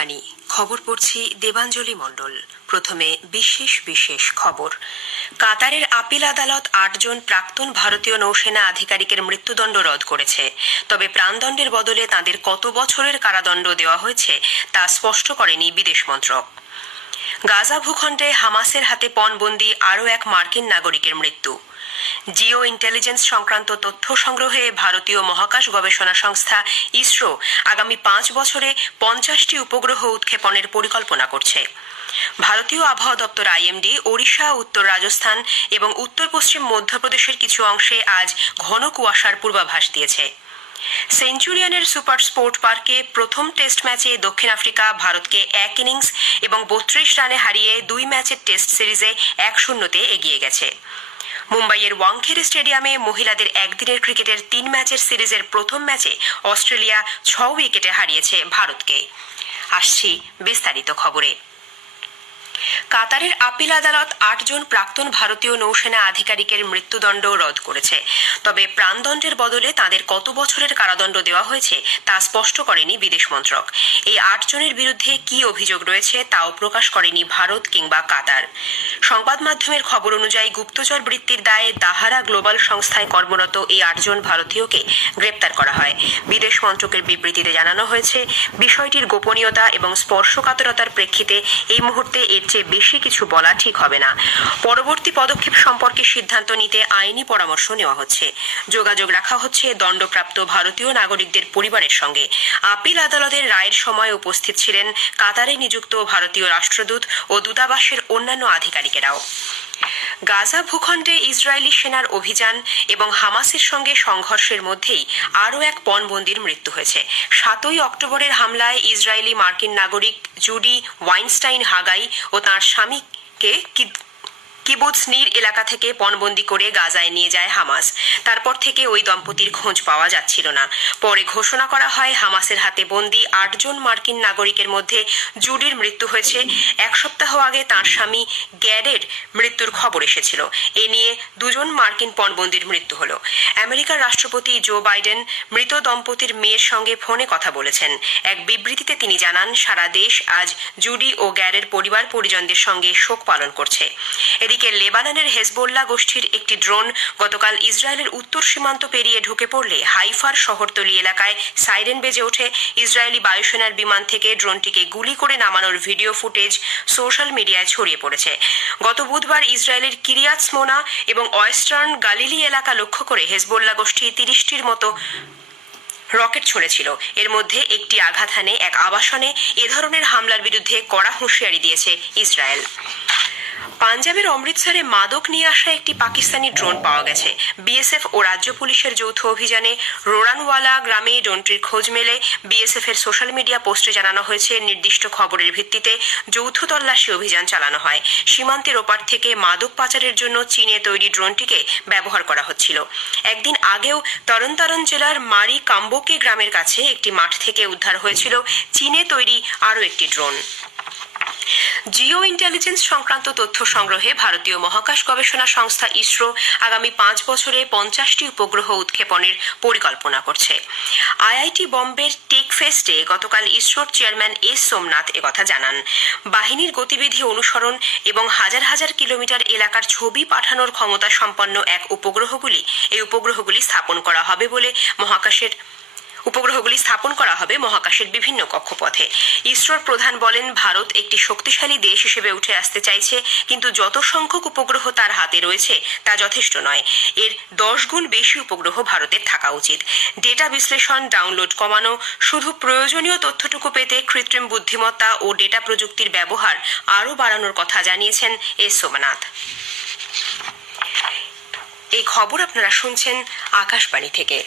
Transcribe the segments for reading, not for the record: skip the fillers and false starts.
আকাশবাণী খবর পড়ছি দেবাঞ্জলি মণ্ডল। প্রথমে বিশেষ বিশেষ খবর। কাতারের আপিল আদালত ৮ জন প্রাক্তন ভারতীয় নৌসেনা আধিকারিকের মৃত্যুদণ্ড রদ করেছে। তবে প্রাণদণ্ডের বদলে তাঁদের কত বছরের কারাদণ্ড দেওয়া হয়েছে তা স্পষ্ট করেনি বিদেশ মন্ত্রক। গাজা ভূখণ্ডে হামাসের হাতে পণবন্দি আরও এক মার্কিন নাগরিকের মৃত্যু। জিও ইন্টেলিজেন্স সংক্রান্ত তথ্য সংগ্রহে ভারতীয় মহাকাশ গবেষণা সংস্থা ইসরো আগামী ৫ বছরে ৫০টি উপগ্রহ উৎক্ষেপণের পরিকল্পনা করছে। ভারতীয় আবহাওয়া দপ্তর আইএমডি ওড়িশা, উত্তর রাজস্থান এবং উত্তর পশ্চিম মধ্যপ্রদেশের কিছু অংশে আজ ঘন কুয়াশার পূর্বাভাস দিয়েছে। সেঞ্চুরিয়ানের সুপার স্পোর্ট পার্কে প্রথম টেস্ট ম্যাচে দক্ষিণ আফ্রিকা ভারতকে ১ ইনিংস এবং ৩২ রানে হারিয়ে ২ ম্যাচের টেস্ট সিরিজে ১-০ এগিয়ে গেছে। মুম্বাইয়ের ওয়াংখেড়ে স্টেডিয়ামে মহিলাদের একদিনের ক্রিকেটের ৩ ম্যাচের সিরিজের প্রথম ম্যাচে অস্ট্রেলিয়া ৬ উইকেটে হারিয়েছে ভারতকে। আসছি বিস্তারিত খবরে। কাতারের আপিল আদালত ৮ জন প্রাক্তন ভারতীয় নৌসেনা আধিকারিকের মৃত্যুদণ্ড রদ করেছে। তবে প্রাণদণ্ডের বদলে তাঁদের কত বছরের কারাদণ্ড দেওয়া হয়েছে তা স্পষ্ট করেনি বিদেশ মন্ত্রক। এই ৮ জনের বিরুদ্ধে কী অভিযোগ রয়েছে তাও প্রকাশ করেনি ভারত কিংবা কাতার। সংবাদ মাধ্যমের খবর অনুযায়ী গুপ্তচর বৃত্তির দায়ে দাহারা গ্লোবাল সংস্থায় কর্মরত এই ৮ জন ভারতীয়কে গ্রেপ্তার করা হয়। বিদেশ মন্ত্রকের বিবৃতিতে জানানো হয়েছে, বিষয়টির গোপনীয়তা এবং স্পর্শকাতরতার প্রেক্ষিতে এই মুহূর্তে এর চেয়ে বেশি কিছু বলা ঠিক হবে না। পরবর্তী পদক্ষেপ সম্পর্কে সিদ্ধান্ত নিতে আইনি পরামর্শ নেওয়া হচ্ছে। যোগাযোগ রাখা হচ্ছে দণ্ডপ্রাপ্ত ভারতীয় নাগরিকদের পরিবারের সঙ্গে। আপিল আদালতের রায়ের সময় উপস্থিত ছিলেন কাতারে নিযুক্ত ভারতীয় রাষ্ট্রদূত ও দূতাবাসের অন্যান্য আধিকারিকেরাও। গাজা ভূখণ্ডে ইসরায়েলি সেনার অভিযান এবং হামাসের সঙ্গে সংঘর্ষের মধ্যেই আরও এক পণবন্দির মৃত্যু হয়েছে। ৭ই অক্টোবরের হামলায় ইসরায়েলি মার্কিন নাগরিক জুডি ওয়াইনস্টাইন হাগাই ও তাঁর স্বামীকে কিবুৎজ নির এলাকা থেকে পণবন্দি করে গাজায় নিয়ে যায় হামাস। তারপর থেকে ওই দম্পতির খোঁজ পাওয়া যাচ্ছিল না। পরে ঘোষণা করা হয় হামাসের হাতে বন্দি ৮ জন মার্কিন নাগরিকের মধ্যে জুডির মৃত্যু হয়েছে। ১ সপ্তাহ আগে তাঁর স্বামী গ্যারের মৃত্যুর খবর এসেছিল। এ নিয়ে ২ জন মার্কিন পণবন্দির মৃত্যু হল। আমেরিকার রাষ্ট্রপতি জো বাইডেন মৃত দম্পতির মেয়ের সঙ্গে ফোনে কথা বলেছেন। এক বিবৃতিতে তিনি জানান, সারা দেশ আজ জুডি ও গ্যারের পরিবার পরিজনদের সঙ্গে শোক পালন করছে। এদিকে লেবাননের হেজবোল্লাহ গোষ্ঠীর একটি ড্রোন গতকাল ইসরায়েলের উত্তর সীমান্ত পেরিয়ে ঢুকে পড়লে হাইফার শহরতলি এলাকায় সাইরেন বেজে ওঠে। ইসরায়েলি বায়ুসেনার বিমান থেকে ড্রোনটিকে গুলি করে নামানোর ভিডিও ফুটেজ সোশ্যাল মিডিয়ায় ছড়িয়ে পড়েছে। গত বুধবার ইসরায়েলের কিরিয়াত স্মোনা এবং ওয়েস্টার্ন গালিলি এলাকা লক্ষ্য করে হেজবোল্লাহ গোষ্ঠী ৩০টির মতো রকেট ছড়েছিল। এর মধ্যে একটি আঘাত হানে এক আবাসনে। এ ধরনের হামলার বিরুদ্ধে কড়া হুঁশিয়ারি দিয়েছে ইসরায়েল। পাঞ্জাবের অমৃতসরে মাদক নিয়ে আসা একটি পাকিস্তানি ড্রোন পাওয়া গেছে। বিএসএফ ও রাজ্য পুলিশের যৌথ অভিযানে রোরানওয়ালা গ্রামে ড্রোনটির খোঁজ মেলে। বিএসএফ এর সোশ্যাল মিডিয়া পোস্টে জানানো হয়েছে, নির্দিষ্ট খবরের ভিত্তিতে যৌথ তল্লাশি অভিযান চালানো হয়। সীমান্তের ওপার থেকে মাদক পাচারের জন্য চীনে তৈরি ড্রোনটিকে ব্যবহার করা হচ্ছিল। একদিন আগেও তরনতারন জেলার মারি কাম্বোকে গ্রামের কাছে একটি মাঠ থেকে উদ্ধার হয়েছিল চীনে তৈরি আরও একটি ড্রোন। জিও ইন্টেলিজেন্স সংক্রান্ত তথ্য সংগ্রহে ভারতীয় মহাকাশ গবেষণা সংস্থা ইসরো আগামী ৫ বছরে ৫০টি উপগ্রহ উৎক্ষেপণের পরিকল্পনা করছে। আইআইটি বম্বের টেক ফেস্টে গতকাল ইসরোর চেয়ারম্যান এস সোমনাথ একথা জানান। বাহিনীর গতিবিধি অনুসরণ এবং হাজার হাজার কিলোমিটার এলাকার ছবি পাঠানোর ক্ষমতা সম্পন্ন এই উপগ্রহগুলি স্থাপন করা হবে মহাকাশের বিভিন্ন কক্ষপথে। ইসরোর প্রধান বলেন, ভারত একটি শক্তিশালী দেশ হিসেবে উঠে আসতে চাইছে, কিন্তু যত সংখ্যক উপগ্রহ তার হাতে রয়েছে তা যথেষ্ট নয়। এর ১০ গুণ বেশি উপগ্রহ ভারতের থাকা উচিত। ডেটা বিশ্লেষণ, ডাউনলোড কমানো, শুধু প্রয়োজনীয় তথ্যটুকু পেতে কৃত্রিম বুদ্ধিমত্তা ও ডেটা প্রযুক্তির ব্যবহার আরও বাড়ানোর কথা জানিয়েছেন এস সোমনাথ। এই খবর আপনারা শুনছেন আকাশবাণী থেকে।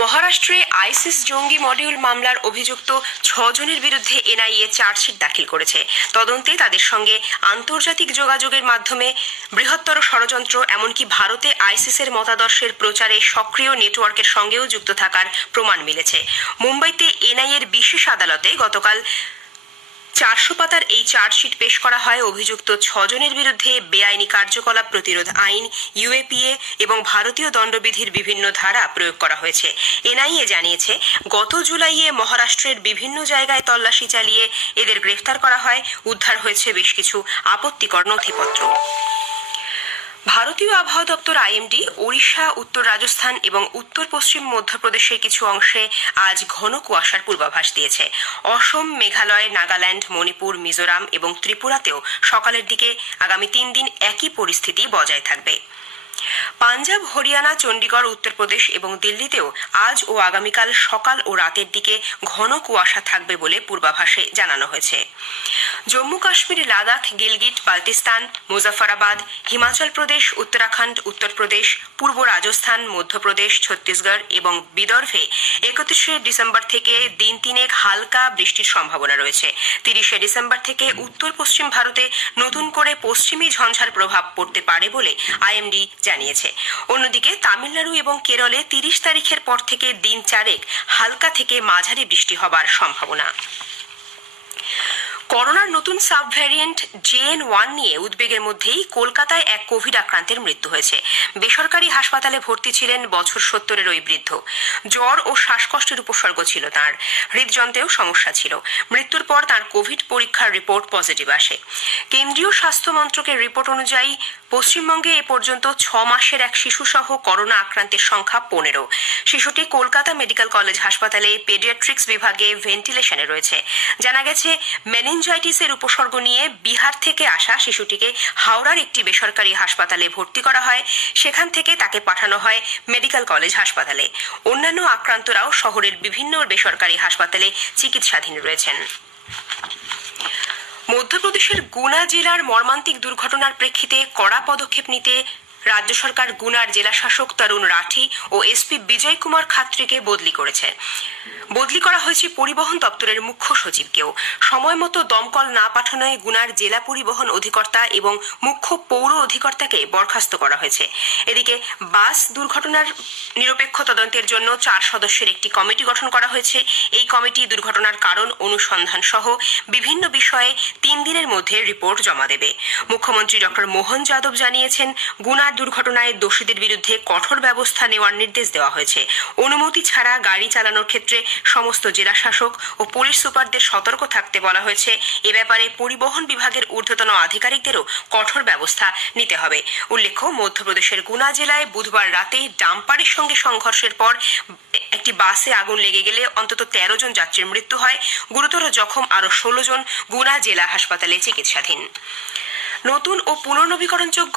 মহারাষ্ট্রে আইসিস জঙ্গি মডিউল মামলার অভিযুক্ত ৬ জনের বিরুদ্ধে এনআইএ চার্জশিট দাখিল করেছে। তদন্তে তাদের সঙ্গে আন্তর্জাতিক যোগাযোগের মাধ্যমে বৃহত্তর ষড়যন্ত্র, এমনকি ভারতে আইসিসের মতাদর্শের প্রচারে সক্রিয় নেটওয়ার্কের সঙ্গেও যুক্ত থাকার প্রমাণ মিলেছে। মুম্বাইতে এনআইএর বিশেষ আদালতে গতকাল 400 পাতার এই চার্জশিট পেশ করা হয় অভিযুক্ত 6 জনের বিরুদ্ধে বেআইনি কার্যকলাপ প্রতিরোধ আইন, ইউএপিএ এবং ভারতীয় দণ্ডবিধির বিভিন্ন ধারা প্রয়োগ করা হয়েছে। এনআইএ জানিয়েছে, গত জুলাইয়ে মহারাষ্ট্রের বিভিন্ন জায়গায় তল্লাশি চালিয়ে এদের গ্রেফতার করা হয়। উদ্ধার হয়েছে বেশ কিছু আপত্তিকর নথিপত্র। ভারতীয় আবহাওয়া দপ্তর আইএমডি ওড়িশা, উত্তর রাজস্থান এবং উত্তর পশ্চিম মধ্যপ্রদেশের কিছু অংশে আজ ঘন কুয়াশার পূর্বাভাস দিয়েছে। অসম, মেঘালয়, নাগাল্যান্ড, মণিপুর, মিজোরাম এবং ত্রিপুরাতেও সকালের দিকে আগামী 3 দিন একই পরিস্থিতি বজায় থাকবে। পাঞ্জাব, হরিয়ানা, চণ্ডীগড়, উত্তরপ্রদেশ এবং দিল্লিতেও আজ ও আগামীকাল সকাল ও রাতের দিকে ঘন কুয়াশা থাকবে বলে পূর্বাভাসে জানানো হয়েছে। জম্মু কাশ্মীর, লাদাখ, গিলগিট, বাল্টিস্তান, মুজাফরাবাদ, হিমাচল প্রদেশ, উত্তরাখণ্ড, উত্তরপ্রদেশ, পূর্ব রাজস্থান, মধ্যপ্রদেশ, ছত্তিশগড় এবং বিদর্ভে 31শে ডিসেম্বর থেকে দিন 3 হালকা বৃষ্টির সম্ভাবনা রয়েছে। 30শে ডিসেম্বর থেকে উত্তর পশ্চিম ভারতে নতুন করে পশ্চিমী ঝঞ্ঝার প্রভাব পড়তে পারে বলে আইএমডি জানিয়েছে। অন্যদিকে তামিলনাড়ু এবং কেরলে 30 তারিখের পর থেকে দিন 4 হালকা থেকে মাঝারি বৃষ্টি হবার সম্ভাবনা। করোনার নতুন সাব ভ্যারিয়েন্ট JN.1 নিয়ে উদ্বেগের মধ্যেই কলকাতায় এক কোভিড আক্রান্তের মৃত্যু হয়েছে। বেসরকারি হাসপাতালে ভর্তি ছিলেন বছর 70-এর ওই বৃদ্ধ। জ্বর ও শ্বাসকষ্টের উপসর্গ ছিল তাঁর। হৃদযন্ত্রেও সমস্যা ছিল। মৃত্যুর পর তাঁর কোভিড পরীক্ষার রিপোর্ট পজিটিভ আসে। কেন্দ্রীয় স্বাস্থ্য মন্ত্রকের রিপোর্ট অনুযায়ী পশ্চিমবঙ্গে এ পর্যন্ত 6 মাসের এক শিশুসহ করোনা আক্রান্তের সংখ্যা 15। শিশুটি কলকাতা মেডিকেল কলেজ হাসপাতালে পেডিয়াট্রিক্স বিভাগে ভেন্টিলেশনে রয়েছে। জানা গেছে, মেনিনজাইটিসের উপসর্গ নিয়ে বিহার থেকে আসা শিশুটিকে হাওড়ার একটি বেসরকারি হাসপাতালে ভর্তি করা হয়। সেখান থেকে তাকে পাঠানো হয় মেডিকেল কলেজ হাসপাতালে। অন্যান্য আক্রান্তরাও শহরের বিভিন্ন বেসরকারি হাসপাতালে চিকিৎসাধীন রয়েছেন। মধ্যপ্রদেশের গুনা জেলার মর্মান্তিক দুর্ঘটনার প্রেক্ষিতে কড়া পদক্ষেপ নিতে রাজ্য সরকার গুনার জেলা শাসক তরুণ রাঠি ও এসপি বিজয় কুমার খাত্রিকে বদলি করেছে। বদলি করা হয়েছে পরিবহন দপ্তরের মুখ্য সচিবকেও। সময় মতো দমকল না পাঠানোয় গুনার জেলা পরিবহন অধিকর্তা এবং মুখ্য পৌর অধিকর্তাকে বরখাস্ত করা হয়েছে। এদিকে বাস দুর্ঘটনার নিরপেক্ষ তদন্তের জন্য 4 সদস্যের একটি কমিটি গঠন করা হয়েছে। এই কমিটি দুর্ঘটনার কারণ অনুসন্ধান সহ বিভিন্ন বিষয়ে 3 দিনের মধ্যে রিপোর্ট জমা দেবে। মুখ্যমন্ত্রী ডক্টর মোহন যাদব জানিয়েছেন, গুনার দুর্ঘটনায় দোষীদের বিরুদ্ধে কঠোর ব্যবস্থা নেওয়ার নির্দেশ দেওয়া হয়েছে। অনুমতি ছাড়া গাড়ি চালানোর ক্ষেত্রে সমস্ত জেলা শাসক ও পুলিশ সুপারদের সতর্ক থাকতে বলা হয়েছে। এ ব্যাপারে পরিবহন বিভাগের ঊর্ধ্বতন আধিকারিকদেরও কঠোর ব্যবস্থা নিতে হবে। উল্লেখ্য, মধ্যপ্রদেশের গুনা জেলায় বুধবার রাতে ডাম্পারের সঙ্গে সংঘর্ষের পর একটি বাসে আগুন লেগে গেলে অন্তত 13 জন যাত্রীর মৃত্যু হয়। গুরুতর জখম আরও 16 জন গুনা জেলা হাসপাতালে চিকিৎসাধীন। নতুন ও পুনর্নবীকরণযোগ্য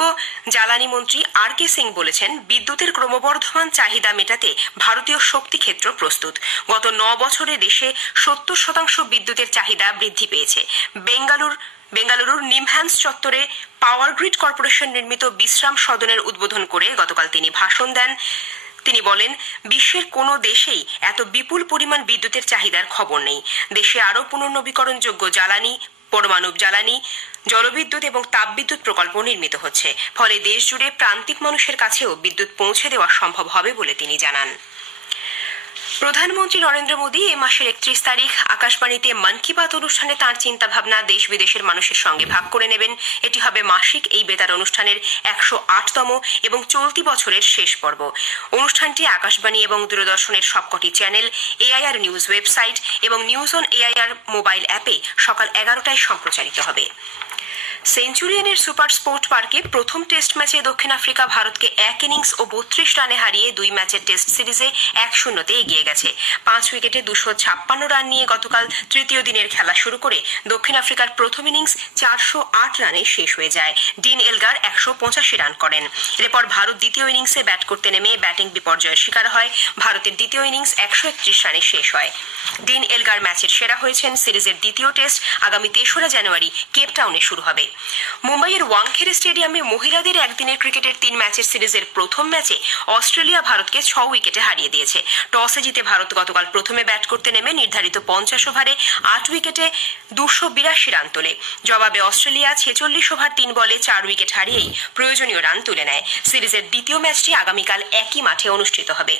জ্বালানি মন্ত্রী আর.কে সিং বলেছেন, বিদ্যুতের ক্রমবর্ধমান চাহিদা মেটাতে ভারতীয় শক্তি ক্ষেত্র প্রস্তুত। গত 9 বছরে দেশে 70% বিদ্যুতের চাহিদা বৃদ্ধি পেয়েছে। বেঙ্গালুরুর নিমহ্যান্স চত্বরে পাওয়ার গ্রিড কর্পোরেশন নির্মিত বিশ্রাম সদনের উদ্বোধন করে গতকাল তিনি ভাষণ দেন। তিনি বলেন, বিশ্বের কোনো দেশেই এত বিপুল পরিমাণ বিদ্যুতের চাহিদার খবর নেই। দেশে আরও পুনর্নবীকরণযোগ্য জ্বালানি, পরমাণু জ্বালানি, জলবিদ্যুৎ এবং তাপবিদ্যুৎ প্রকল্প নির্মিত হচ্ছে। ফলে দেশ জুড়ে প্রান্তিক মানুষের কাছেও বিদ্যুৎ পৌঁছে দেওয়া সম্ভব হবে বলে তিনি জানান। প্রধানমন্ত্রী নরেন্দ্র মোদী এ মাসের 31 তারিখ আকাশবাণীতে মন কি বাত অনুষ্ঠানে তাঁর চিন্তাভাবনা দেশ বিদেশের মানুষের সঙ্গে ভাগ করে নেবেন। এটি হবে মাসিক এই বেতার অনুষ্ঠানের 108তম এবং চলতি বছরের শেষ পর্ব। অনুষ্ঠানটি আকাশবাণী এবং দূরদর্শনের সবকটি চ্যানেল, এআইআর নিউজ ওয়েবসাইট এবং নিউজ অন এআইআর মোবাইল অ্যাপে সকাল 11টায় সম্প্রচারিত হবে। সেঞ্চুরিয়ানের সুপার স্পোর্ট পার্কে প্রথম টেস্ট ম্যাচে দক্ষিণ আফ্রিকা ভারতকে 1 ইনিংস ও 32 রানে হারিয়ে 2 ম্যাচের টেস্ট সিরিজে 1-0 এগিয়ে গেছে। 5 উইকেটে 256 রান নিয়ে গতকাল তৃতীয় দিনের খেলা শুরু করে দক্ষিণ আফ্রিকার প্রথম ইনিংস 408 রানে শেষ হয়ে যায়। ডিন এলগার 185 রান করেন। এরপর ভারত দ্বিতীয় ইনিংসে ব্যাট করতে নেমে ব্যাটিং বিপর্যয়ের শিকার হয়। ভারতের দ্বিতীয় ইনিংস 131 রানে শেষ হয়। ডিন এলগার ম্যাচের সেরা হয়েছেন। সিরিজের দ্বিতীয় টেস্ট আগামী 3রা জানুয়ারি কেপটাউনে শুরু হবে। মুম্বাইয়ের ওয়াংখেড়ে স্টেডিয়ামে মহিলাদের একদিনের ক্রিকেটের 3 ম্যাচের সিরিজের প্রথম ম্যাচে অস্ট্রেলিয়া ভারতকে 6 উইকেটে হারিয়ে দিয়েছে। টসে জিতে ভারত গতকাল প্রথমে ব্যাট করতে নেমে নির্ধারিত 50 ওভারে 8 উইকেটে 282 রান তোলে। জবাবে অস্ট্রেলিয়া 46 ওভার 3 বলে 4 উইকেট হারিয়েই প্রয়োজনীয় রান তুলে নেয়। সিরিজের দ্বিতীয় ম্যাচটি আগামীকাল একই মাঠে অনুষ্ঠিত হবে।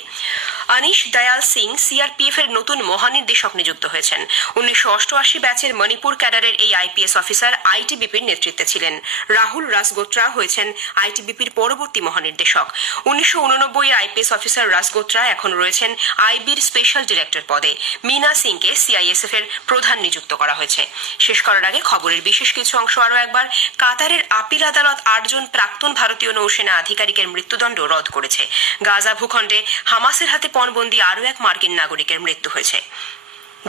অনিশ দয়াল সিং সিআরপিএফ এর নতুন মহানির্দেশক নিযুক্ত হয়েছেন। 1988 ব্যাচের মণিপুর ক্যাডারের এই আইপিএস অফিসার আইটিবিপির নেতৃত্বে ছিলেন। রাহুল রাসগোত্রা হয়েছেন আইটিবিপির পরবর্তী মহানির্দেশক। 1989 আইপিএস অফিসার রাসগোত্রা এখন রয়েছেন আইবির স্পেশাল ডিরেক্টর পদে। মিনা সিংকে সিআইএসএফ এর প্রধান নিযুক্ত করা হয়েছে। শেষ করার আগে খবরের বিশেষ কিছু অংশ আরও একবার। কাতারের আপিল আদালত 8 জন প্রাক্তন ভারতীয় নৌসেনা আধিকারিকের মৃত্যুদণ্ড রদ করেছে। গাজা ভূখণ্ডে হামাসের হাতে পণবন্দী আরও এক মার্কিন নাগরিকের মৃত্যু হয়েছে।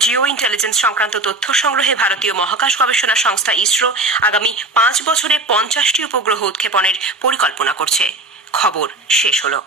জিও ইন্টেলিজেন্স সংক্রান্ত তথ্য সংগ্রহে ভারতীয় মহাকাশ গবেষণা সংস্থা ইসরো আগামী 5 বছরে 50টি উপগ্রহ উৎক্ষেপণের পরিকল্পনা করছে। খবর শেষ হলো।